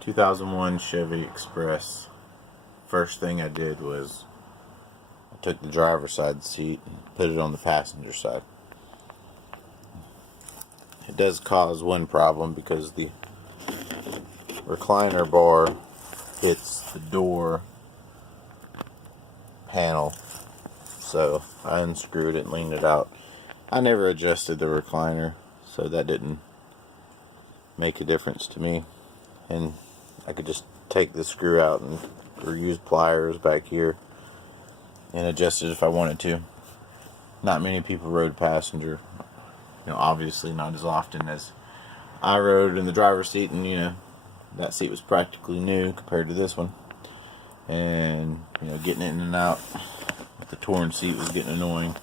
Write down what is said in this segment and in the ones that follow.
2001 Chevy Express. First thing I did was I took the driver's side seat and put it on the passenger side. It does cause one problem because the recliner bar hits the door panel, so I unscrewed it and leaned it out. I never adjusted the recliner, so that didn't make a difference to me, and I could just take the screw out and or use pliers back here and adjust it if I wanted to. Not many people rode passenger, obviously not as often as I rode in the driver's seat, and that seat was practically new compared to this one, and getting in and out with the torn seat was getting annoying.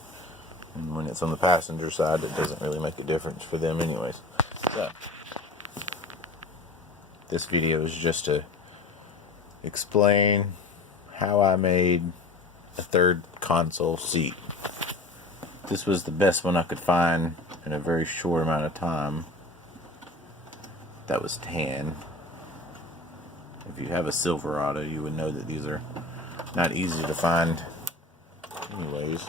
And when it's on the passenger side, it doesn't really make a difference for them anyways. So this video is just to explain how I made a third console seat. This was the best one I could find in a very short amount of time. That was tan. If you have a Silverado, you would know that these are not easy to find anyways.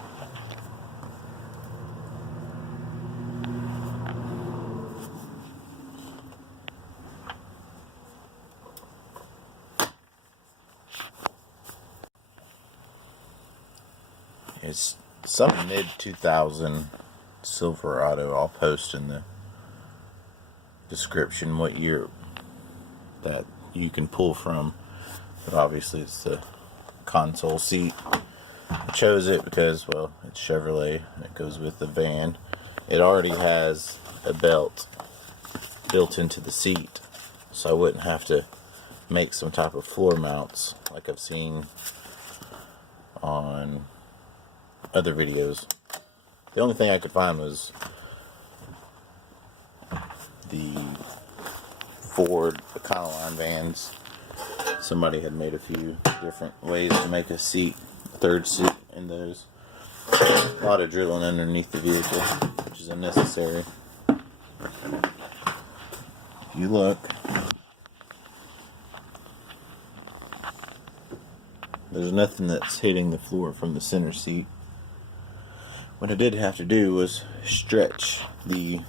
It's some mid-2000 Silverado. I'll post in the description what year that you can pull from, but obviously it's the console seat. I chose it because, well, it's Chevrolet and it goes with the van. It already has a belt built into the seat, so I wouldn't have to make some type of floor mounts like I've seen on other videos. The only thing I could find was the Ford Econoline vans. Somebody had made a few different ways to make a third seat in those. A lot of drilling underneath the vehicle, which is unnecessary. If you look, there's nothing that's hitting the floor from the center seat. What I did have to do was stretch the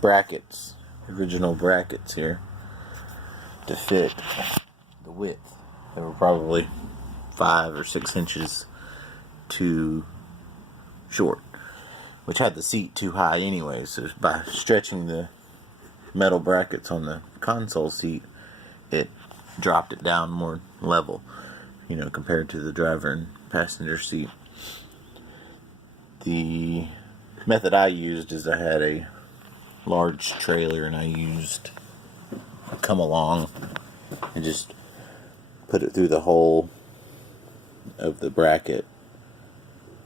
brackets, original brackets here, to fit the width. They were probably 5 or 6 inches too short, which had the seat too high anyway. So by stretching the metal brackets on the console seat, it dropped it down more level, compared to the driver and passenger seat. The method I used is I had a large trailer and I used a come along and just put it through the hole of the bracket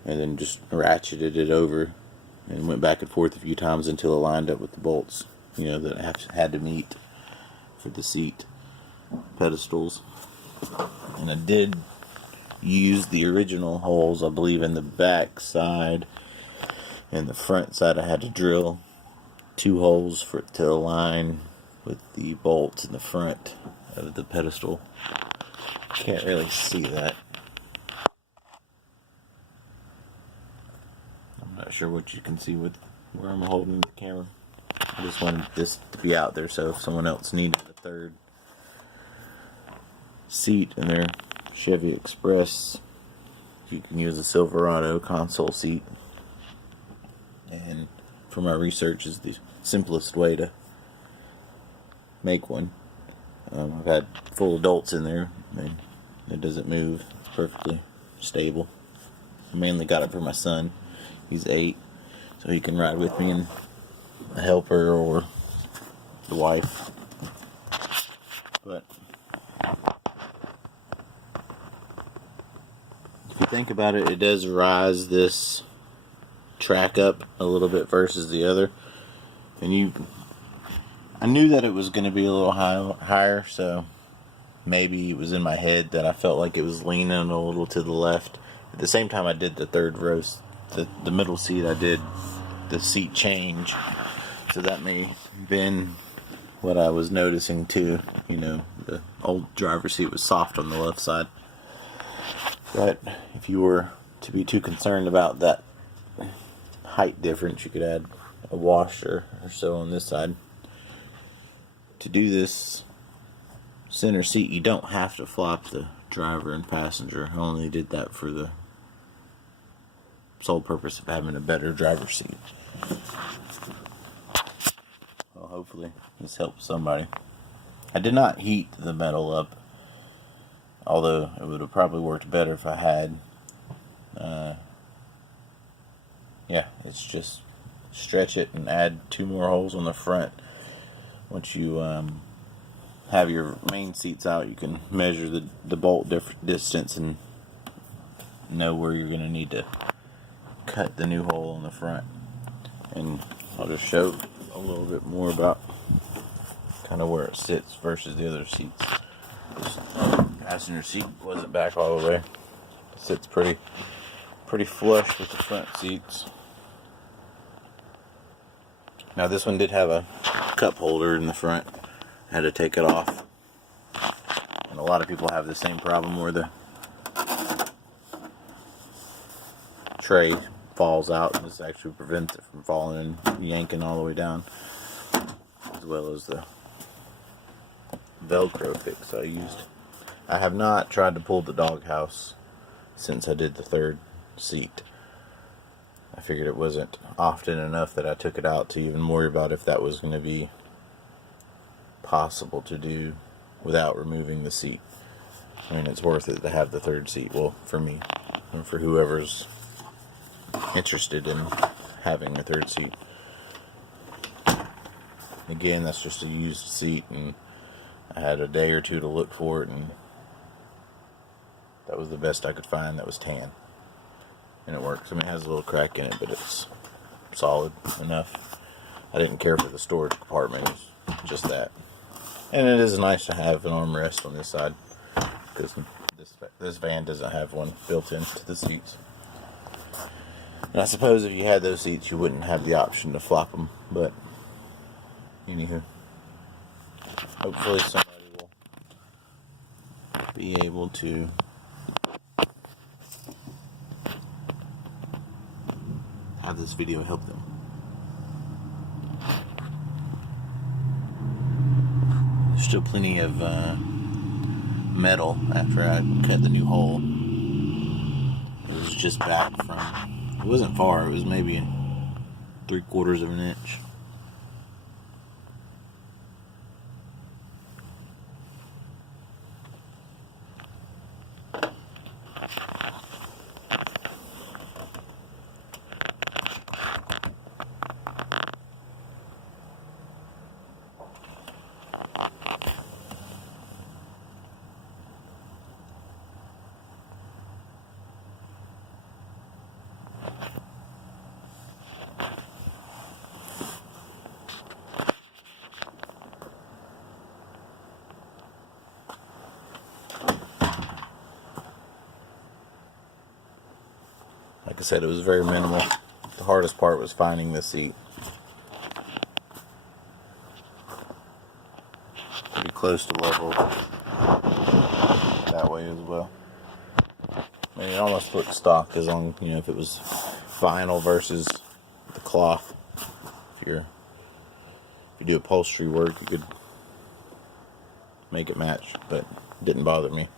and then just ratcheted it over and went back and forth a few times until it lined up with the bolts that I had to meet for the seat pedestals. And I did use the original holes, I believe, in the back side and the front side. I had to drill 2 holes for it to align with the bolts in the front of the pedestal. Can't really see that. I'm not sure what you can see with where I'm holding the camera. I just wanted this to be out there, so if someone else needed a third seat in their Chevy Express, you can use a Silverado console seat. And for my research, is the simplest way to make one. I've had full adults in there and it doesn't move. It's perfectly stable. I mainly got it for my son. He's 8, so he can ride with me and a helper or the wife. But if you think about it, it does rise this track up a little bit versus the other. And I knew that it was going to be a little higher, so maybe it was in my head that I felt like it was leaning a little to the left. At the same time I did the third row, the middle seat, I did the seat change, so that may have been what I was noticing too. You know, the old driver's seat was soft on the left side. But if you were to be too concerned about that height difference, you could add a washer or so on this side. To do this center seat, you don't have to flop the driver and passenger. I only did that for the sole purpose of having a better driver's seat. Well, hopefully this helps somebody. I did not heat the metal up, although it would have probably worked better if I had. Yeah, it's just stretch it and add 2 more holes on the front. Once you have your main seats out, you can measure the bolt distance and know where you're going to need to cut the new hole in the front. And I'll just show a little bit more about kind of where it sits versus the other seats. This passenger seat wasn't back all the way. It sits pretty flush with the front seats. Now this one did have a cup holder in the front. I had to take it off. And a lot of people have the same problem where the tray falls out, and this actually prevents it from falling and yanking all the way down, as well as the Velcro fix I used. I have not tried to pull the doghouse since I did the third seat. I figured it wasn't often enough that I took it out to even worry about if that was going to be possible to do without removing the seat. I mean, it's worth it to have the third seat. Well, for me, and for whoever's interested in having a third seat. Again, that's just a used seat, and I had a day or two to look for it, and that was the best I could find that was tan. And it works. I mean, it has a little crack in it, but it's solid enough. I didn't care for the storage compartment, it's just that. And it is nice to have an armrest on this side, because this van doesn't have one built into the seats. And I suppose if you had those seats, you wouldn't have the option to flop them. But anywho, hopefully somebody will be able to have this video help them. There's still plenty of metal after I cut the new hole. It was just back from, it wasn't far, it was maybe 3/4 of an inch. Like I said, it was very minimal. The hardest part was finding the seat. Pretty close to level that way as well. I mean, it almost looked stock, as long, you know, if it was vinyl versus the cloth. If you do upholstery work, you could make it match, but it didn't bother me.